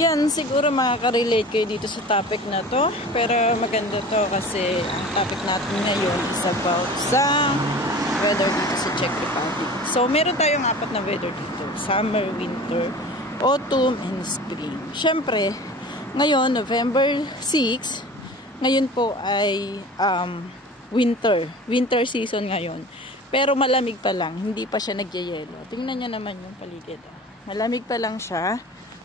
Yan, siguro makaka-relate kayo dito sa topic na to. Pero maganda to kasi ang topic natin ngayon is about sa weather dito sa Czech Republic. So, meron tayong 4 na weather dito. Summer, winter, autumn, and spring. Siyempre, ngayon, November 6, ngayon po ay winter. Winter season ngayon. Pero malamig pa lang. Hindi pa siya nagyayelo. Tingnan nyo naman yung paligid. Malamig pa lang siya.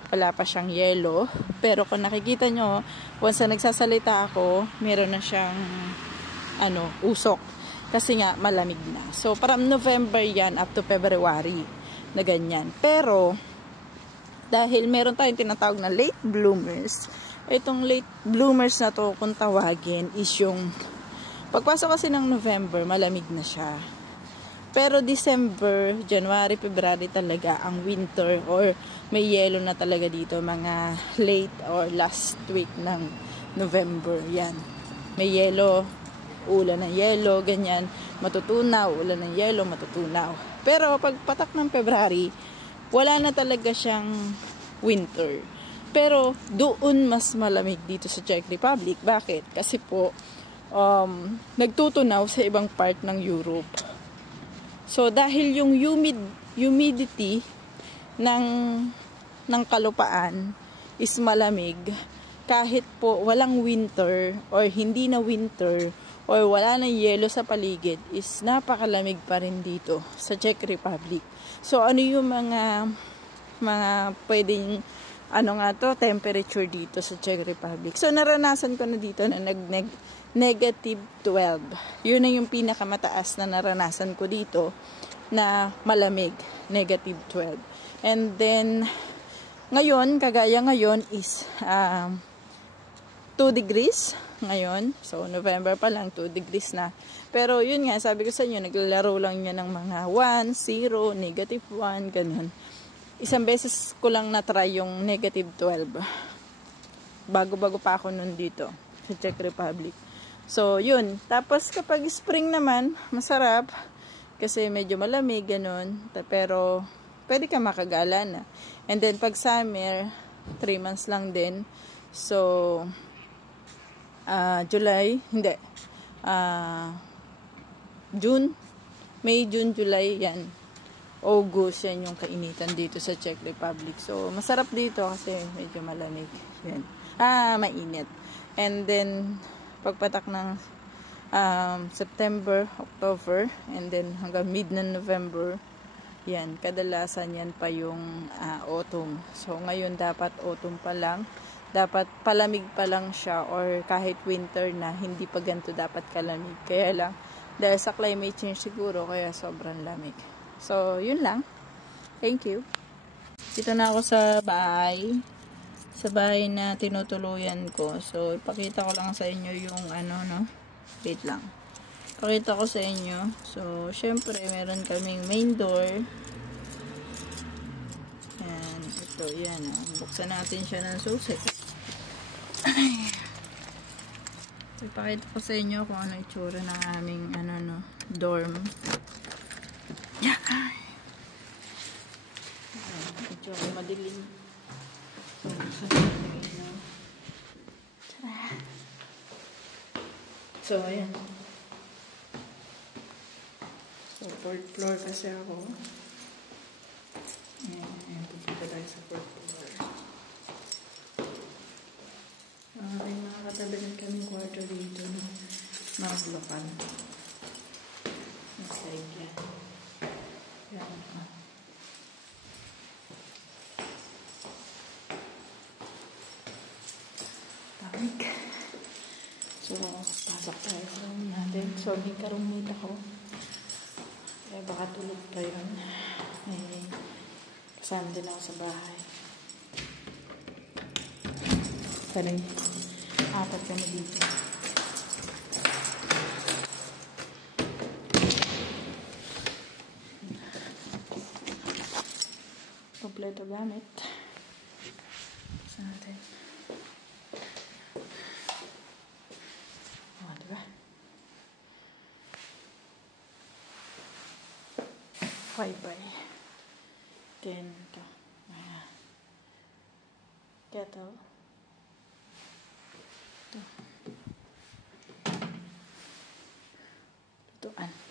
Wala pa siyang yelo. Pero kung nakikita nyo, once na nagsasalita ako, meron na siyang usok. Kasi nga, malamig na. So, from November yan up to February na ganyan. Pero, dahil meron tayong tinatawag na late bloomers, itong late bloomers na to, kung tawagin, is yung pagpasok kasi ng November, malamig na siya. Pero December, January, February talaga ang winter or may yelo na talaga dito mga late or last week ng November. Yan. May yelo, ulan ng yelo, ganyan. Matutunaw, ulan ng yelo, matutunaw. Pero pag patak ng February, wala na talaga siyang winter. Pero doon mas malamig dito sa Czech Republic. Bakit? Kasi po, nagtutunaw sa ibang part ng Europe. So, dahil yung humidity ng kalupaan is malamig, kahit po walang winter or hindi na winter or wala na yelo sa paligid, is napakalamig pa rin dito sa Czech Republic. So, ano yung mga pwedeng temperature dito sa Czech Republic. So, naranasan ko na dito na negative 12. Yun na yung pinakamataas na naranasan ko dito na malamig. Negative 12. And then, ngayon, kagaya ngayon is 2 degrees ngayon. So, November pa lang, 2 degrees na. Pero, yun nga, sabi ko sa inyo, naglalaro lang niya ng mga 1, 0, negative 1, ganun. Isang beses ko lang na-try yung negative 12. Bago-bago pa ako nun dito sa Czech Republic. So, yun. Tapos, kapag spring naman, masarap. Kasi medyo malamig, ganun. Pero, pwede ka makagala na. And then, pag summer, 3 months lang din. So, July, hindi. June, May, June, July, yan. August, yan yung kainitan dito sa Czech Republic. So, masarap dito kasi medyo malamig. Yan. Mainit. And then, pagpatak ng September, October, and then hanggang mid ng November, yan, kadalasan yan pa yung autumn. So, ngayon dapat autumn pa lang. Dapat palamig pa lang siya or kahit winter na, hindi pa ganito dapat kalamig. Kaya lang, dahil sa climate change siguro, kaya sobrang lamig. So, yun lang. Thank you. Dito na ako sa bahay. Sa bahay na tinutuluyan ko. So, ipakita ko lang sa inyo yung wait lang. Pakita ko sa inyo. So, syempre, meron kaming main door. Yan. Ito, yan. Buksan natin siya ng susi. Ipakita ko sa inyo kung ano itsura ng aming dorm. Yeah. Medyo madilim. So, ayan. So, 4th floor kasi ako. Ayan, pupunta tayo sa 4th floor. May mga katabi rin kaming kwarto dito na maglokan. Masayag yan. Yan. Tamig. So, pasok tayo sa room natin. So, may ka-roommate ako. Kaya baka tulog pa yun. May kasama din ako sa bahay. Taray. 4 kami dito. Kompleto gamit. Buksan natin. Diba? Bye-bye. Then, ito. kettle. Ito. Lutuan.